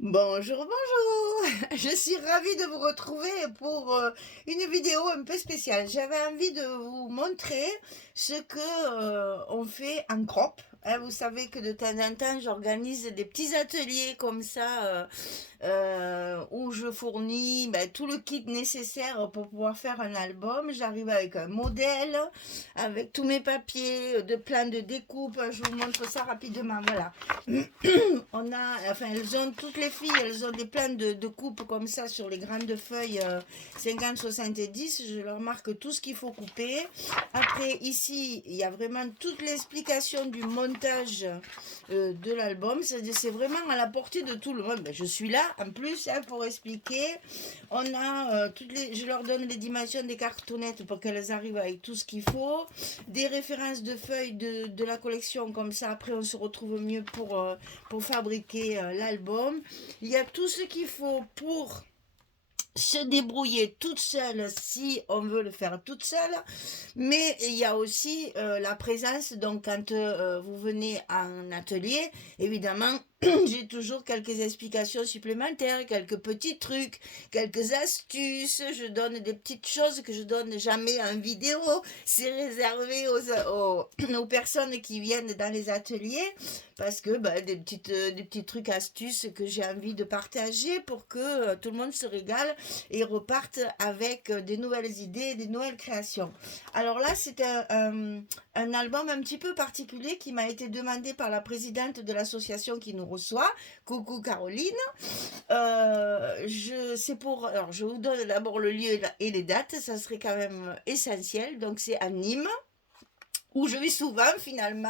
Bonjour, bonjour! Je suis ravie de vous retrouver pour une vidéo un peu spéciale. J'avais envie de vous montrer ce que on fait en crop. Hein, vous savez que de temps en temps, j'organise des petits ateliers comme ça où je fournis tout le kit nécessaire pour pouvoir faire un album. J'arrive avec un modèle, avec tous mes papiers, de plans de découpe. Je vous montre ça rapidement. Voilà. Elles ont, toutes les filles, elles ont des plans de coupe comme ça sur les grandes feuilles 50-70. Je leur marque tout ce qu'il faut couper. Après, ici, il y a vraiment toute l'explication du montage de l'album. C'est vraiment à la portée de tout le monde. Ben, je suis là, en plus, hein, pour expliquer. On a je leur donne les dimensions des cartonnettes pour qu'elles arrivent avec tout ce qu'il faut. Des références de feuilles de la collection, comme ça, après, on se retrouve mieux pour fabriquer l'album. Il y a tout ce qu'il faut pour se débrouiller toute seule si on veut le faire toute seule, mais il y a aussi la présence, donc quand vous venez en atelier, évidemment, j'ai toujours quelques explications supplémentaires, quelques petits trucs, quelques astuces, je donne des petites choses que je donne jamais en vidéo, c'est réservé aux personnes qui viennent dans les ateliers, parce que des petits trucs astuces que j'ai envie de partager pour que tout le monde se régale et repartent avec des nouvelles idées, des nouvelles créations. Alors là, c'est un album un petit peu particulier qui m'a été demandé par la présidente de l'association qui nous reçoit. Coucou Caroline. Alors je vous donne d'abord le lieu et les dates, ça serait quand même essentiel. Donc c'est à Nîmes, où je vais souvent finalement,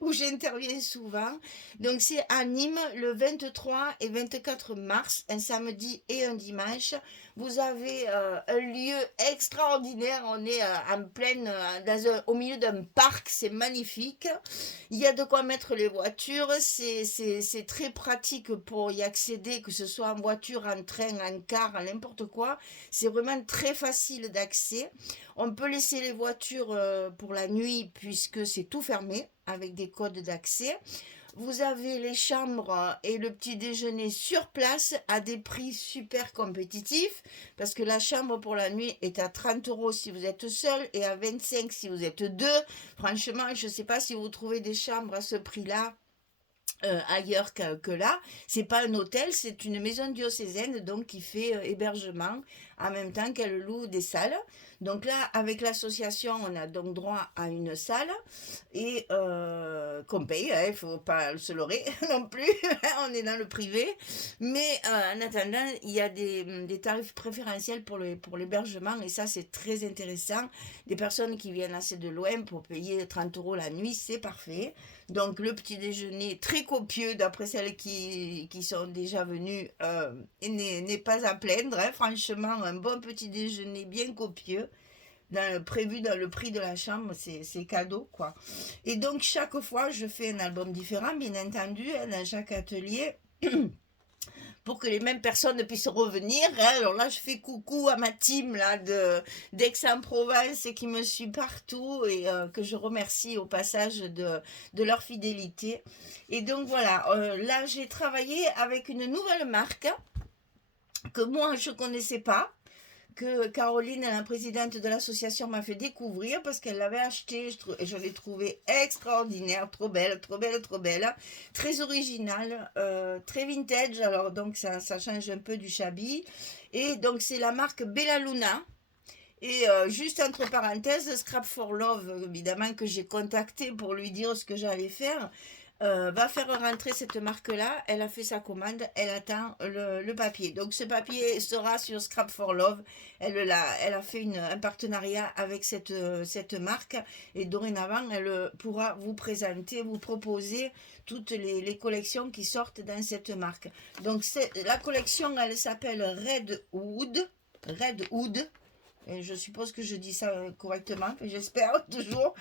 où j'interviens souvent. Donc c'est à Nîmes le 23 et 24 mars, un samedi et un dimanche. Vous avez un lieu extraordinaire, on est en pleine, au milieu d'un parc, c'est magnifique. Il y a de quoi mettre les voitures, c'est très pratique pour y accéder, que ce soit en voiture, en train, en car, en n'importe quoi. C'est vraiment très facile d'accès. On peut laisser les voitures pour la nuit puisque c'est tout fermé avec des codes d'accès. Vous avez les chambres et le petit déjeuner sur place à des prix super compétitifs parce que la chambre pour la nuit est à 30 € si vous êtes seul et à 25 si vous êtes deux. Franchement, je ne sais pas si vous trouvez des chambres à ce prix-là ailleurs que là. C'est pas un hôtel, c'est une maison diocésaine donc qui fait hébergement en même temps qu'elle loue des salles. Donc là, avec l'association, on a donc droit à une salle et qu'on paye, il ne faut pas se leurrer non plus, on est dans le privé. Mais en attendant, il y a des tarifs préférentiels pour l'hébergement et ça, c'est très intéressant. Des personnes qui viennent assez de loin pour payer 30 € la nuit, c'est parfait. Donc le petit déjeuner très copieux d'après celles qui sont déjà venues n'est pas à plaindre. Hein. Franchement, un bon petit déjeuner bien copieux. Prévu dans le prix de la chambre, c'est cadeau quoi. Et donc chaque fois, je fais un album différent, bien entendu, hein, dans chaque atelier pour que les mêmes personnes puissent revenir. Hein. Alors là, je fais coucou à ma team là d'Aix-en-Provence qui me suit partout et que je remercie au passage de leur fidélité. Et donc voilà, là j'ai travaillé avec une nouvelle marque que moi je connaissais pas, que Caroline, la présidente de l'association, m'a fait découvrir parce qu'elle l'avait acheté et je l'ai trouvé extraordinaire, trop belle, trop belle, trop belle, très originale, très vintage, alors donc ça change un peu du shabby. Et donc c'est la marque Bella Luna. Et juste entre parenthèses, Scrap for Love, évidemment, que j'ai contacté pour lui dire ce que j'allais faire, va faire rentrer cette marque-là. Elle a fait sa commande, elle attend le papier. Donc ce papier sera sur Scrap for Love. Elle a fait un partenariat avec cette marque et dorénavant, elle pourra vous présenter, vous proposer toutes les collections qui sortent dans cette marque. Donc la collection, elle s'appelle Red Wood. Red Wood. Et je suppose que je dis ça correctement, j'espère toujours.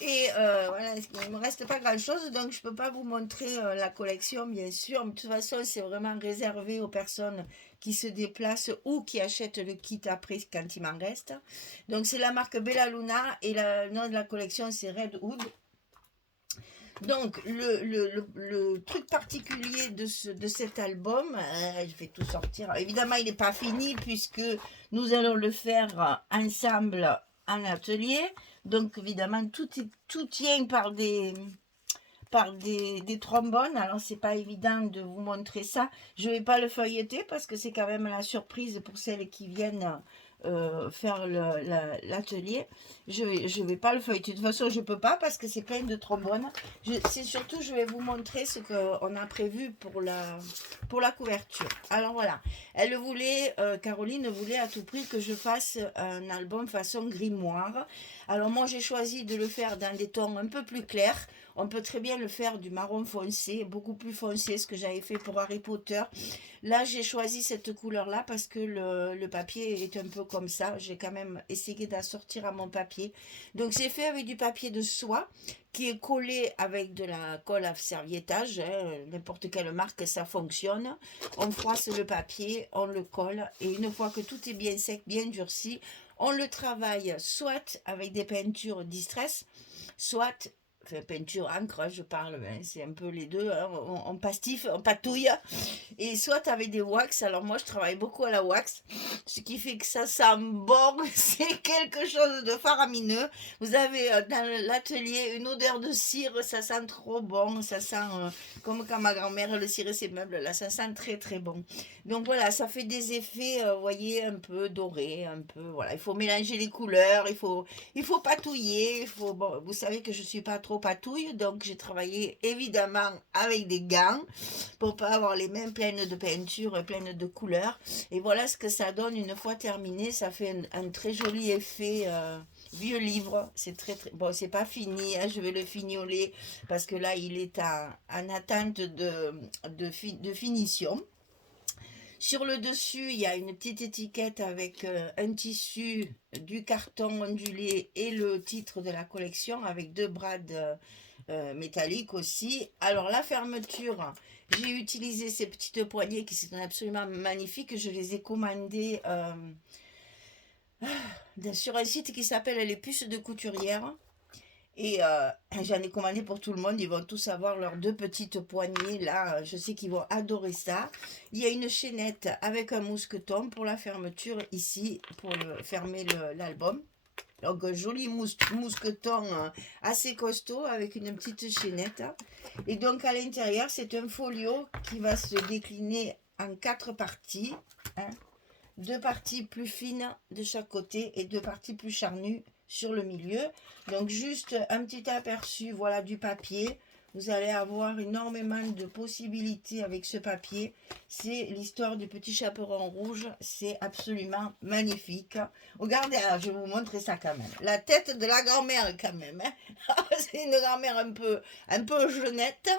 Et voilà, il ne me reste pas grand-chose, donc je ne peux pas vous montrer la collection, bien sûr. Mais de toute façon, c'est vraiment réservé aux personnes qui se déplacent ou qui achètent le kit après quand il m'en reste. Donc c'est la marque Bella Luna et le nom de la collection, c'est Red Hood. Donc, le truc particulier de cet album, je vais tout sortir. Évidemment, il n'est pas fini puisque nous allons le faire ensemble en atelier. Donc, évidemment, tout tient par des trombones. Alors, c'est pas évident de vous montrer ça. Je vais pas le feuilleter parce que c'est quand même la surprise pour celles qui viennent faire l'atelier. Je vais pas le feuilleter. De toute façon, je peux pas parce que c'est plein de trombones. C'est surtout, je vais vous montrer ce qu'on a prévu pour la couverture. Alors voilà, Caroline voulait à tout prix que je fasse un album façon grimoire. Alors moi, j'ai choisi de le faire dans des tons un peu plus clairs. On peut très bien le faire du marron foncé, beaucoup plus foncé, ce que j'avais fait pour Harry Potter. Là, j'ai choisi cette couleur-là parce que le papier est un peu comme ça. J'ai quand même essayé d'assortir à mon papier. Donc, c'est fait avec du papier de soie qui est collé avec de la colle à serviettage. N'importe quelle marque, ça fonctionne. On froisse le papier, on le colle. Et une fois que tout est bien sec, bien durci, on le travaille soit avec des peintures distress, soit peinture encre, je parle, c'est un peu les deux, hein, on pastiffe, on patouille, et soit avec des wax. Alors moi je travaille beaucoup à la wax, ce qui fait que ça sent bon, c'est quelque chose de faramineux. Vous avez dans l'atelier une odeur de cire, ça sent trop bon, ça sent comme quand ma grand-mère le cirait ses meubles, là ça sent très très bon. Donc voilà, ça fait des effets, vous voyez, un peu dorés, un peu, voilà, il faut mélanger les couleurs, il faut patouiller, bon, vous savez que je suis pas trop patouille, donc j'ai travaillé évidemment avec des gants pour pas avoir les mains pleines de peinture, pleines de couleurs. Et voilà ce que ça donne une fois terminé. Ça fait un très joli effet vieux livre. C'est très très bon. C'est pas fini, hein, je vais le fignoler parce que là il est en attente de finition. Sur le dessus, il y a une petite étiquette avec un tissu, du carton ondulé et le titre de la collection avec deux brades métalliques aussi. Alors la fermeture, j'ai utilisé ces petites poignées qui sont absolument magnifiques. Je les ai commandées sur un site qui s'appelle Les Puces de Couturière. Et j'en ai commandé pour tout le monde. Ils vont tous avoir leurs deux petites poignées là. Je sais qu'ils vont adorer ça. Il y a une chaînette avec un mousqueton pour la fermeture ici, pour fermer l'album. Donc un joli mousqueton assez costaud avec une petite chaînette. Et donc à l'intérieur, c'est un folio qui va se décliner en 4 parties. Hein. 2 parties plus fines de chaque côté et 2 parties plus charnues sur le milieu. Donc juste un petit aperçu, voilà, du papier. Vous allez avoir énormément de possibilités avec ce papier. C'est l'histoire du petit chaperon rouge. C'est absolument magnifique. Regardez, je vais vous montrer ça quand même. La tête de la grand-mère quand même. Hein. C'est une grand-mère un peu jeunette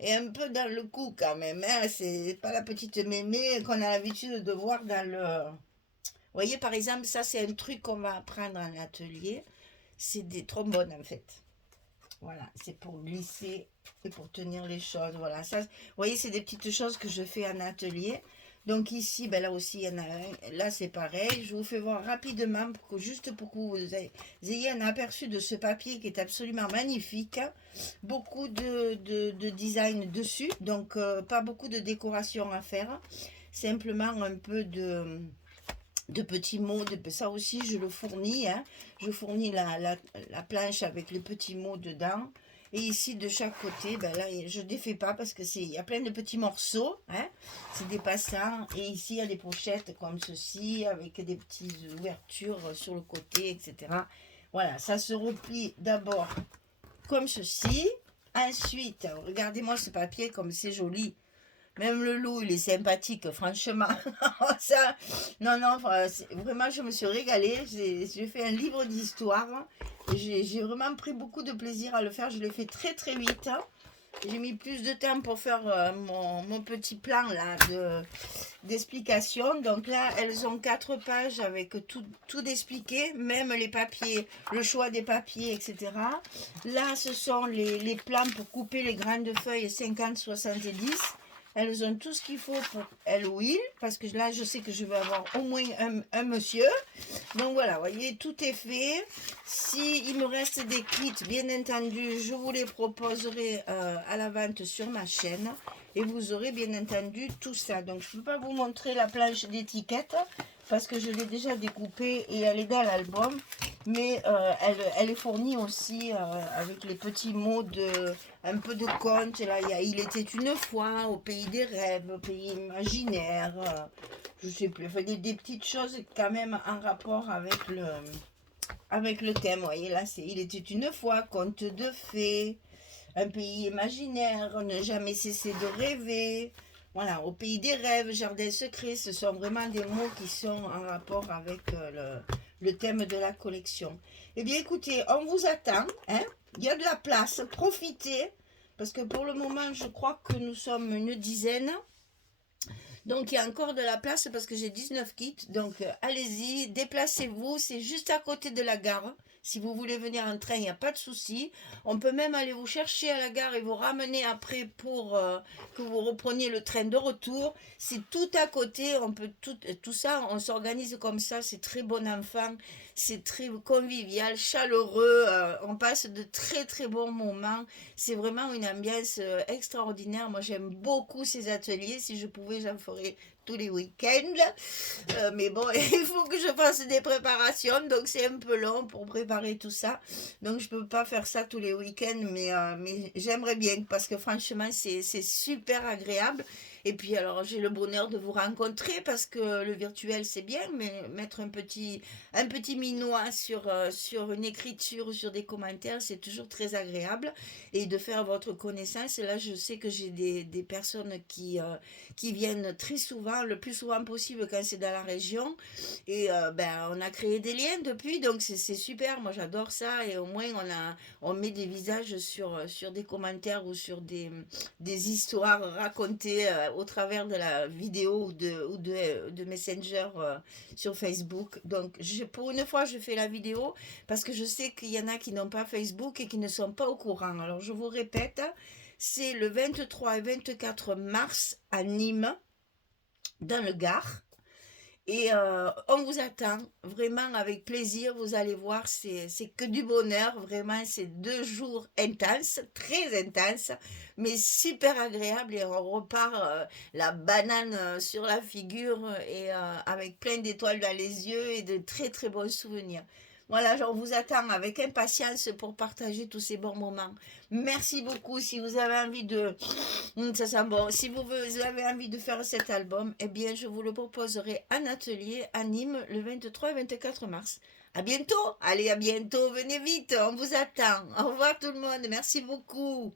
et un peu dans le coup quand même. Hein. C'est pas la petite mémé qu'on a l'habitude de voir dans le... Vous voyez, par exemple, ça c'est un truc qu'on va apprendre en atelier. C'est des trombones en fait. Voilà, c'est pour glisser et pour tenir les choses. Voilà, ça, vous voyez, c'est des petites choses que je fais en atelier. Donc ici, ben là aussi, il y en a un. Là, c'est pareil. Je vous fais voir rapidement, juste pour que vous ayez un aperçu de ce papier qui est absolument magnifique. Beaucoup de design dessus, donc pas beaucoup de décoration à faire. Simplement un peu de petits mots, ça aussi je le fournis, hein. Je fournis la planche avec les petits mots dedans. Et ici de chaque côté, ben là je ne défais pas parce que il y a plein de petits morceaux, hein. C'est des passants. Et ici il y a des pochettes comme ceci, avec des petites ouvertures sur le côté, etc. Voilà, ça se replie d'abord comme ceci. Ensuite, regardez-moi ce papier comme c'est joli. Même le loup, il est sympathique, franchement. Ça, non, vraiment, je me suis régalée. J'ai fait un livre d'histoire. J'ai vraiment pris beaucoup de plaisir à le faire. Je l'ai fait très, très vite. J'ai mis plus de temps pour faire mon petit plan là d'explication. Donc là, elles ont 4 pages avec tout expliqué, même les papiers, le choix des papiers, etc. Là, ce sont les plans pour couper les grandes feuilles 50-70. Elles ont tout ce qu'il faut pour elles ou il, parce que là, je sais que je vais avoir au moins un monsieur. Donc voilà, vous voyez, tout est fait. Si il me reste des kits, bien entendu, je vous les proposerai à la vente sur ma chaîne. Et vous aurez bien entendu tout ça. Donc je ne peux pas vous montrer la planche d'étiquette parce que je l'ai déjà découpée et elle est dans l'album. Mais elle est fournie aussi avec les petits mots de un peu de conte. Là, il était une fois au pays des rêves, au pays imaginaire. Je sais plus. Enfin, des petites choses quand même en rapport avec le thème. Vous voyez, là, c'est il était une fois, conte de fées, un pays imaginaire, ne jamais cesser de rêver. Voilà, au pays des rêves, jardin secret, ce sont vraiment des mots qui sont en rapport avec le thème de la collection. Eh bien, écoutez, on vous attend. Hein, il y a de la place, profitez. Parce que pour le moment, je crois que nous sommes une dizaine. Donc, il y a encore de la place parce que j'ai 19 kits. Donc, allez-y, déplacez-vous. C'est juste à côté de la gare. Si vous voulez venir en train, il n'y a pas de souci. On peut même aller vous chercher à la gare et vous ramener après pour que vous repreniez le train de retour. C'est tout à côté. On peut tout ça, on s'organise comme ça. C'est très bon enfant. C'est très convivial, chaleureux. On passe de très très bons moments. C'est vraiment une ambiance extraordinaire. Moi, j'aime beaucoup ces ateliers. Si je pouvais, j'en ferais tous les week-ends. Mais bon, il faut que je fasse des préparations. Donc, c'est un peu long pour préparer tout ça. Donc, je ne peux pas faire ça tous les week-ends. Mais j'aimerais bien parce que franchement, c'est super agréable. Et puis, alors, j'ai le bonheur de vous rencontrer parce que le virtuel, c'est bien. Mais mettre un petit minois sur une écriture ou sur des commentaires, c'est toujours très agréable. Et de faire votre connaissance. Là, je sais que j'ai des personnes qui viennent très souvent, le plus souvent possible quand c'est dans la région. Et ben, on a créé des liens depuis, donc c'est super. Moi, j'adore ça. Et au moins, on met des visages sur des commentaires ou sur des histoires racontées au travers de la vidéo ou de Messenger sur Facebook. Donc, pour une fois, je fais la vidéo parce que je sais qu'il y en a qui n'ont pas Facebook et qui ne sont pas au courant. Alors, je vous répète, c'est le 23 et 24 mars à Nîmes, dans le Gard. Et on vous attend vraiment avec plaisir. Vous allez voir, c'est que du bonheur. Vraiment, c'est 2 jours intenses, très intenses, mais super agréable. Et on repart la banane sur la figure et avec plein d'étoiles dans les yeux et de très très bons souvenirs. Voilà, on vous attend avec impatience pour partager tous ces bons moments. Merci beaucoup. Si vous avez envie de ça sent bon. Si vous avez envie de faire cet album, eh bien, je vous le proposerai en atelier à Nîmes le 23 et 24 mars. À bientôt. Allez, à bientôt. Venez vite. On vous attend. Au revoir tout le monde. Merci beaucoup.